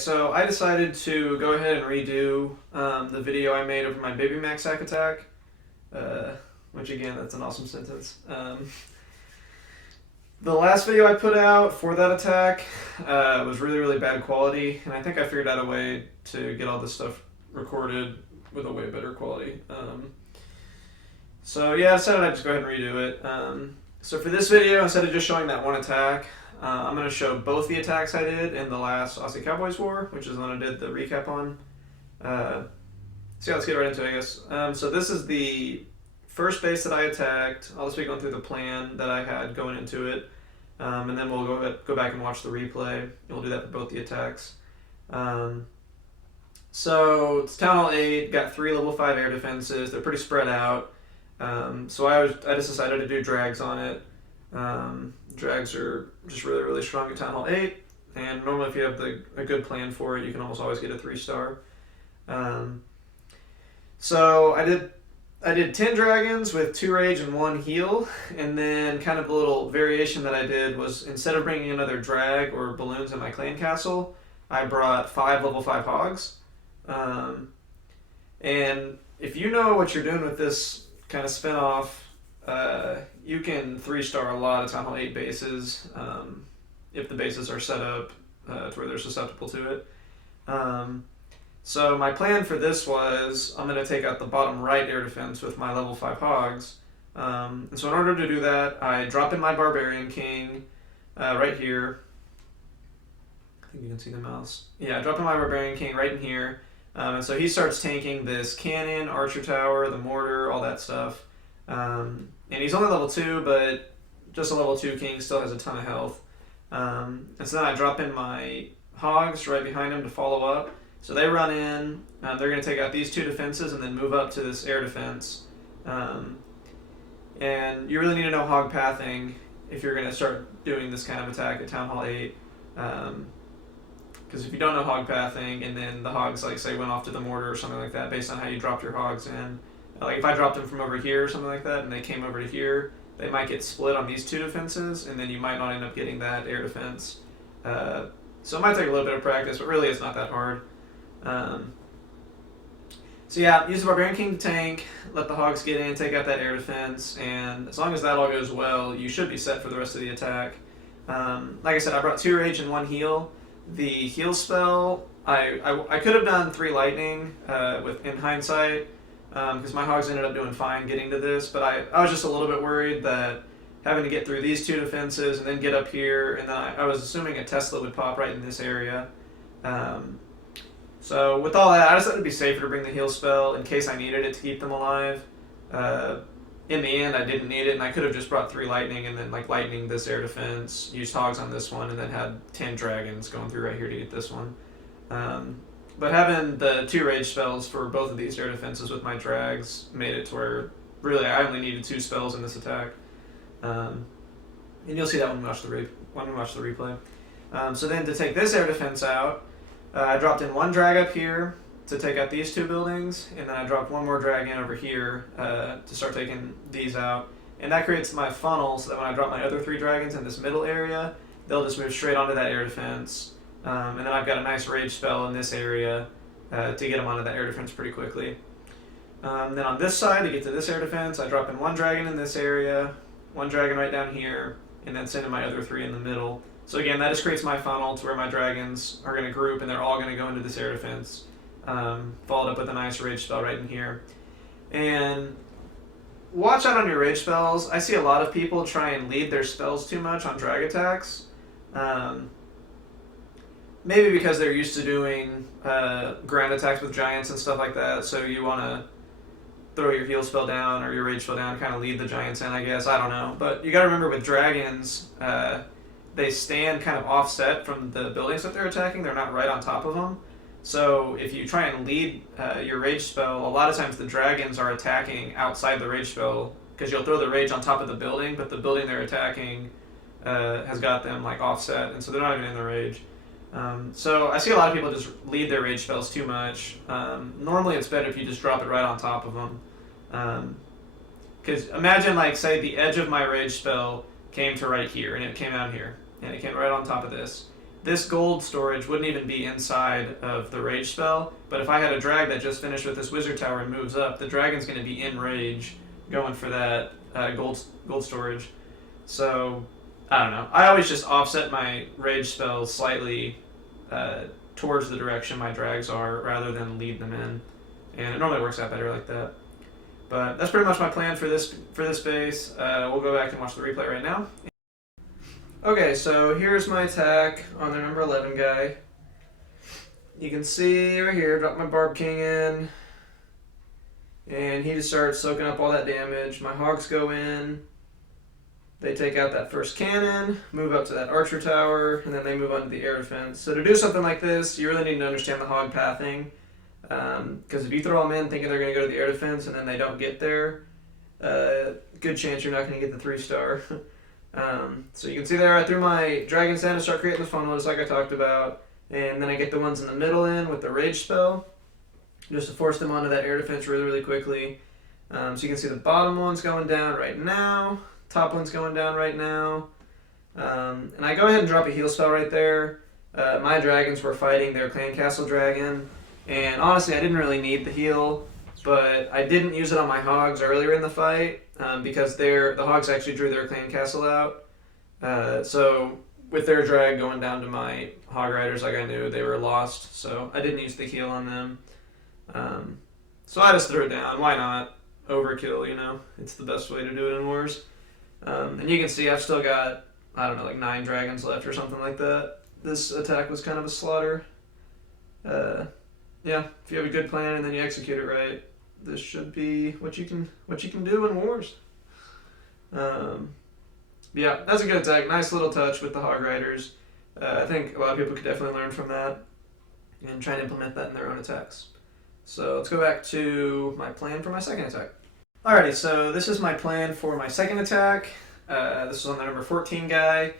So I decided to go ahead and redo the video I made over my Babymacsac attack, uh, which again, that's an awesome sentence. The last video I put out for that attack was really, really bad quality, and I think I figured out a way to get all this stuff recorded with a way better quality. So yeah, I decided I'd just go ahead and redo it. So for this video, instead of just showing that one attack, I'm going to show both the attacks I did in the last Aussie Cowboys War, which is the one I did the recap on. So yeah, let's get right into it, I guess. So this is the first base that I attacked. I'll just be going through the plan that I had going into it. And then we'll go back and watch the replay. And we'll do that for both the attacks. So it's Town Hall 8, got 3 level 5 air defenses. They're pretty spread out. So I just decided to do drags on it. Drags are just really, really strong at Town Hall 8, and normally if you have a good plan for it, you can almost always get a 3-star. So I did 10 dragons with 2 rage and 1 heal, and then kind of a little variation that I did was instead of bringing another drag or balloons in my clan castle, I brought 5 level 5 hogs. And if you know what you're doing with this kind of spin-off, you can 3-star a lot of Town Hall 8 bases if the bases are set up to where they're susceptible to it. So my plan for this was I'm going to take out the bottom right air defense with my level 5 hogs. And so in order to do that, I drop in my Barbarian King right here. I think you can see the mouse. Yeah, I drop in my Barbarian King right in here. And so he starts tanking this cannon, archer tower, the mortar, all that stuff. And he's only level 2, but just a level 2 king still has a ton of health. And so then I drop in my hogs right behind him to follow up. So they run in, they're going to take out these 2 defenses and then move up to this air defense. And you really need to know hog pathing if you're going to start doing this kind of attack at Town Hall 8. Because if you don't know hog pathing and then the hogs, like say, went off to the mortar or something like that based on how you dropped your hogs in, like if I dropped them from over here or something like that and they came over to here, they might get split on these 2 defenses and then you might not end up getting that air defense. So it might take a little bit of practice, but really it's not that hard. So yeah, use the Barbarian King to tank, let the hogs get in, take out that air defense, and as long as that all goes well, you should be set for the rest of the attack. Like I said, I brought 2 rage and 1 heal. The heal spell, I could have done 3 lightning in hindsight, because my hogs ended up doing fine getting to this, but I was just a little bit worried that having to get through these 2 defenses and then get up here, and then I was assuming a Tesla would pop right in this area. So with all that, I just thought it'd be safer to bring the heal spell in case I needed it to keep them alive. In the end, I didn't need it, and I could have just brought 3 lightning and then like lightning this air defense, used hogs on this one, and then had 10 dragons going through right here to get this one. But having the 2 rage spells for both of these air defenses with my drags made it to where really I only needed 2 spells in this attack. And you'll see that when we watch the replay. So then to take this air defense out, I dropped in 1 drag up here to take out these 2 buildings, and then I dropped 1 more drag in over here to start taking these out. And that creates my funnel so that when I drop my other 3 dragons in this middle area, they'll just move straight onto that air defense. And then I've got a nice rage spell in this area to get them onto that air defense pretty quickly. Then on this side, to get to this air defense, I drop in 1 dragon in this area, 1 dragon right down here, and then send in my other 3 in the middle. So again, that just creates my funnel to where my dragons are going to group and they're all going to go into this air defense, followed up with a nice rage spell right in here. And watch out on your rage spells. I see a lot of people try and lead their spells too much on drag attacks. Maybe because they're used to doing grand attacks with giants and stuff like that, so you want to throw your heal spell down or your rage spell down, kind of lead the giants in, I guess. I don't know. But you got to remember with dragons, they stand kind of offset from the buildings that they're attacking. They're not right on top of them. So if you try and lead your rage spell, a lot of times the dragons are attacking outside the rage spell because you'll throw the rage on top of the building, but the building they're attacking has got them like offset, and so they're not even in the rage. So I see a lot of people just lead their rage spells too much. Normally it's better if you just drop it right on top of them. Because imagine, like, say the edge of my rage spell came to right here, and it came out here, and it came right on top of this. this gold storage wouldn't even be inside of the rage spell, but if I had a drag that just finished with this wizard tower and moves up, the dragon's going to be in rage going for that gold storage. So, I don't know. I always just offset my rage spells slightly towards the direction my drags are rather than lead them in. And it normally works out better like that. But that's pretty much my plan for this base. We'll go back and watch the replay right now. Okay, so here's my attack on the number 11 guy. You can see right here, drop my Barb King in, and he just starts soaking up all that damage. My Hogs go in, they take out that first cannon, move up to that archer tower, and then they move on to the air defense. So to do something like this, you really need to understand the Hog pathing, because if you throw them in thinking they're going to go to the air defense and then they don't get there, good chance you're not going to get the 3-star. So you can see there I threw my dragons down to start creating the funnel just like I talked about, and then I get the ones in the middle in with the rage spell just to force them onto that air defense really quickly. So you can see the bottom one's going down right now, top one's going down right now, and I go ahead and drop a heal spell right there. My dragons were fighting their clan castle dragon, and honestly I didn't really need the heal, but I didn't use it on my Hogs earlier in the fight because the Hogs actually drew their clan castle out. So with their drag going down to my Hog Riders, like I knew they were lost, so I didn't use the heal on them. So I just threw it down. Why not? Overkill, you know? It's the best way to do it in wars. And you can see I've still got, I don't know, like 9 dragons left or something like that. This attack was kind of a slaughter. Yeah, if you have a good plan and then you execute it right, this should be what you can do in wars. Yeah, that's a good attack. Nice little touch with the Hog Riders. I think a lot of people could definitely learn from that and try and implement that in their own attacks. So let's go back to my plan for my second attack. Alrighty, so this is my plan for my second attack. This is on the number 14 guy.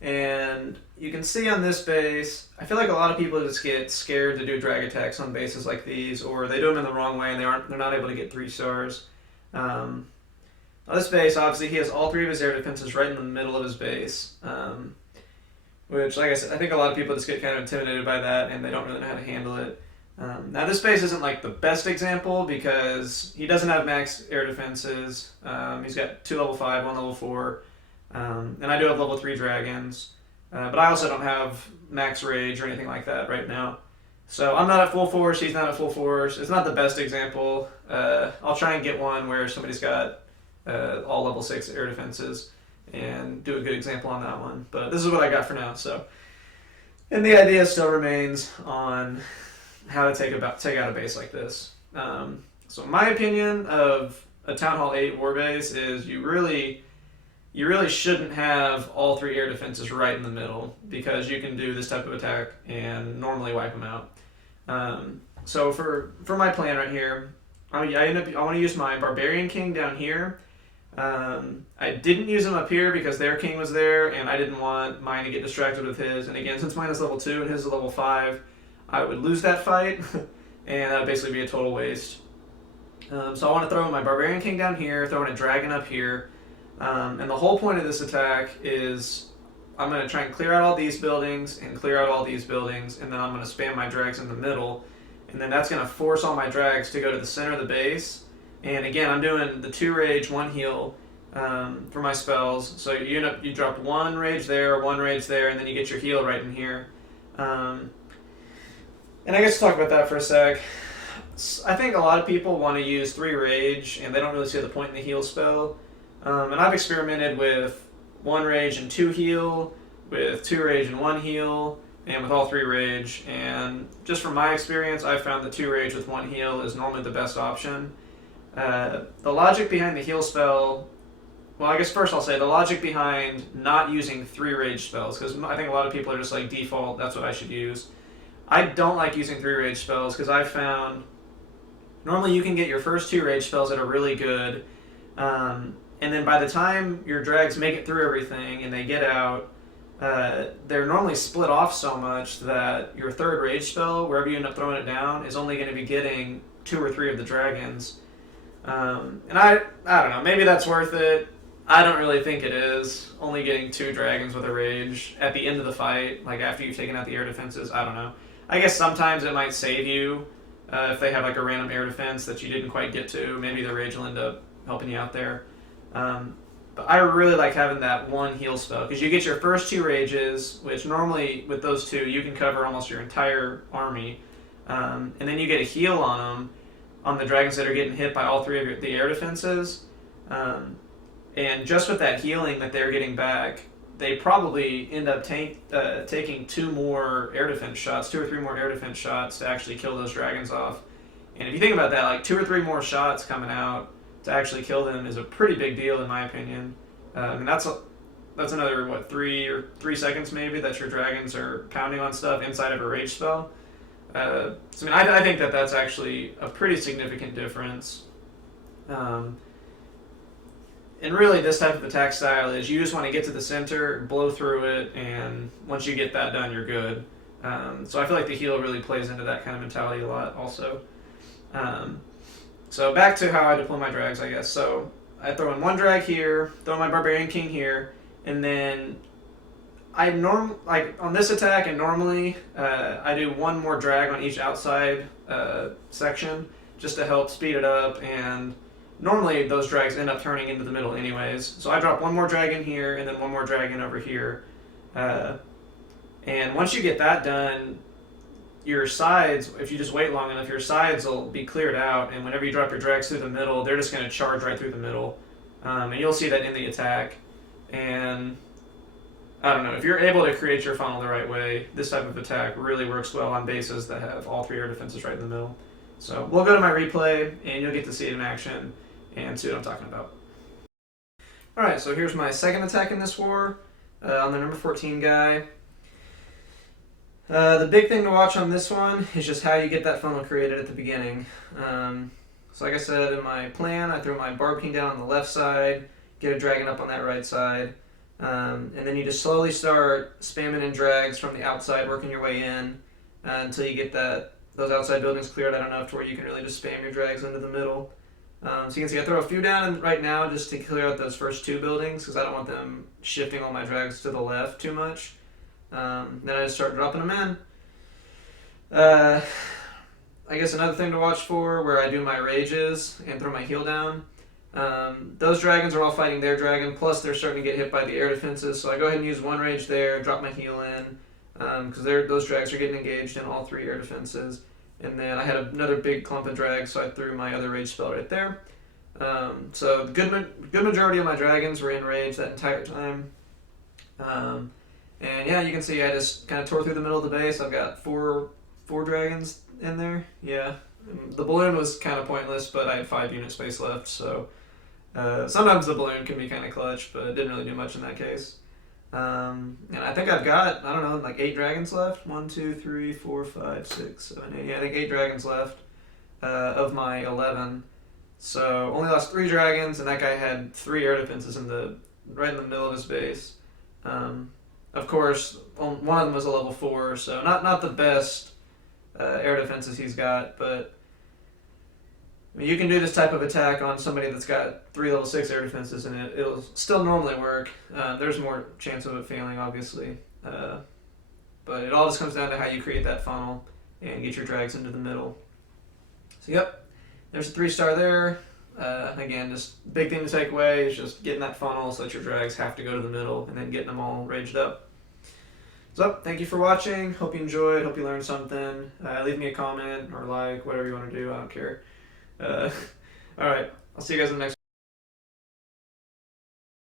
And you can see on this base, I feel like a lot of people just get scared to do drag attacks on bases like these, or they do them in the wrong way and they're not able to get 3 stars. On this base, obviously, he has all 3 of his air defenses right in the middle of his base, which, like I said, I think a lot of people just get kind of intimidated by that and they don't really know how to handle it. Now, this base isn't like the best example because he doesn't have max air defenses. He's got 2 level 5, 1 level 4. And I do have level 3 dragons, but I also don't have max rage or anything like that right now. So I'm not at full force, he's not at full force. It's not the best example. I'll try and get one where somebody's got all level 6 air defenses and do a good example on that one. But this is what I got for now. So, and the idea still remains on how to take out a base like this. So my opinion of a Town Hall 8 war base is you really shouldn't have all 3 air defenses right in the middle because you can do this type of attack and normally wipe them out. So for my plan right here, I want to use my Barbarian King down here. I didn't use him up here because their king was there and I didn't want mine to get distracted with his. And again, since mine is level 2 and his is level 5, I would lose that fight and that would basically be a total waste. So I want to throw my Barbarian King down here, throw in a dragon up here. And the whole point of this attack is I'm going to try and clear out all these buildings and clear out all these buildings, and then I'm going to spam my drags in the middle, and then that's going to force all my drags to go to the center of the base. And again, I'm doing the 2 rage, 1 heal for my spells. So you drop 1 rage there, 1 rage there, and then you get your heal right in here. And I guess to talk about that for a sec, I think a lot of people want to use 3 rage, and they don't really see the point in the heal spell. And I've experimented with 1 rage and 2 heal, with 2 rage and 1 heal, and with all 3 rage. And just from my experience, I've found the 2 rage with 1 heal is normally the best option. The logic behind the heal spell, well, I guess first I'll say the logic behind not using 3 rage spells, because I think a lot of people are just like default, that's what I should use. I don't like using 3 rage spells because I've found normally you can get your first 2 rage spells that are really good. And then by the time your drags make it through everything and they get out, they're normally split off so much that your 3rd rage spell, wherever you end up throwing it down, is only going to be getting 2 or 3 of the dragons. And I don't know, maybe that's worth it. I don't really think it is. Only getting 2 dragons with a rage at the end of the fight, like after you've taken out the air defenses, I don't know. I guess sometimes it might save you if they have like a random air defense that you didn't quite get to. Maybe the rage will end up helping you out there. Um, but I really like having that one heal spell because you get your first 2 rages, which normally with those 2 you can cover almost your entire army, and then you get a heal on them on the dragons that are getting hit by all 3 of the air defenses. Um, and just with that healing that they're getting back, they probably end up taking 2 more air defense shots, 2 or 3 more air defense shots to actually kill those dragons off. And if you think about that, like 2 or 3 more shots coming out to actually kill them is a pretty big deal in my opinion. And that's another what 3 seconds maybe that your dragons are pounding on stuff inside of a rage spell. So I think that that's actually a pretty significant difference. And really, this type of attack style is you just want to get to the center, blow through it, and once you get that done, you're good. So I feel like the heal really plays into that kind of mentality a lot also. So back to how I deploy my drags, I guess. So I throw in 1 drag here, throw my Barbarian King here, and then like on this attack, and normally I do 1 more drag on each outside section just to help speed it up, and normally those drags end up turning into the middle anyways. So I drop 1 more dragon here and then 1 more dragon over here. And once you get that done, your sides, if you just wait long enough, your sides will be cleared out, and whenever you drop your drags through the middle, they're just going to charge right through the middle. And you'll see that in the attack. And I don't know, if you're able to create your funnel the right way, this type of attack really works well on bases that have all 3 air defenses right in the middle. So we'll go to my replay, and you'll get to see it in action and see what I'm talking about. Alright, so here's my second attack in this war on the number 14 guy. The big thing to watch on this one is just how you get that funnel created at the beginning. So like I said in my plan, I throw my Barb King down on the left side, get a dragon up on that right side, and then you just slowly start spamming in drags from the outside, working your way in until you get those outside buildings cleared. I don't know if to where you can really just spam your drags into the middle. So you can see I throw a few down right now just to clear out those first 2 buildings because I don't want them shifting all my drags to the left too much. Then I just start dropping them in. I guess another thing to watch for where I do my rages and throw my heal down. Those dragons are all fighting their dragon, plus they're starting to get hit by the air defenses, so I go ahead and use 1 rage there, drop my heal in, because those drags are getting engaged in all 3 air defenses. And then I had another big clump of drags, so I threw my other rage spell right there. So the good majority of my dragons were in rage that entire time. And yeah, you can see I just kind of tore through the middle of the base. I've got four dragons in there. Yeah, the balloon was kind of pointless, but I had 5 unit space left, so sometimes the balloon can be kind of clutch, but it didn't really do much in that case. And I think I've got, I don't know, like 8 dragons left. 1, 2, 3, 4, 5, 6, 7, 8. Yeah, I think 8 dragons left of my 11. So only lost 3 dragons, and that guy had 3 air defenses right in the middle of his base. Of course, one of them was a level 4, so not the best air defenses he's got, but I mean, you can do this type of attack on somebody that's got 3 level 6 air defenses, and it'll still normally work. There's more chance of it failing, obviously, but it all just comes down to how you create that funnel and get your drags into the middle. So yep, there's a 3-star there. Again, just big thing to take away is just getting that funnel so that your drags have to go to the middle and then getting them all raged up. So, thank you for watching. Hope you enjoyed. Hope you learned something. Leave me a comment or like, whatever you want to do. I don't care. Alright, I'll see you guys in the next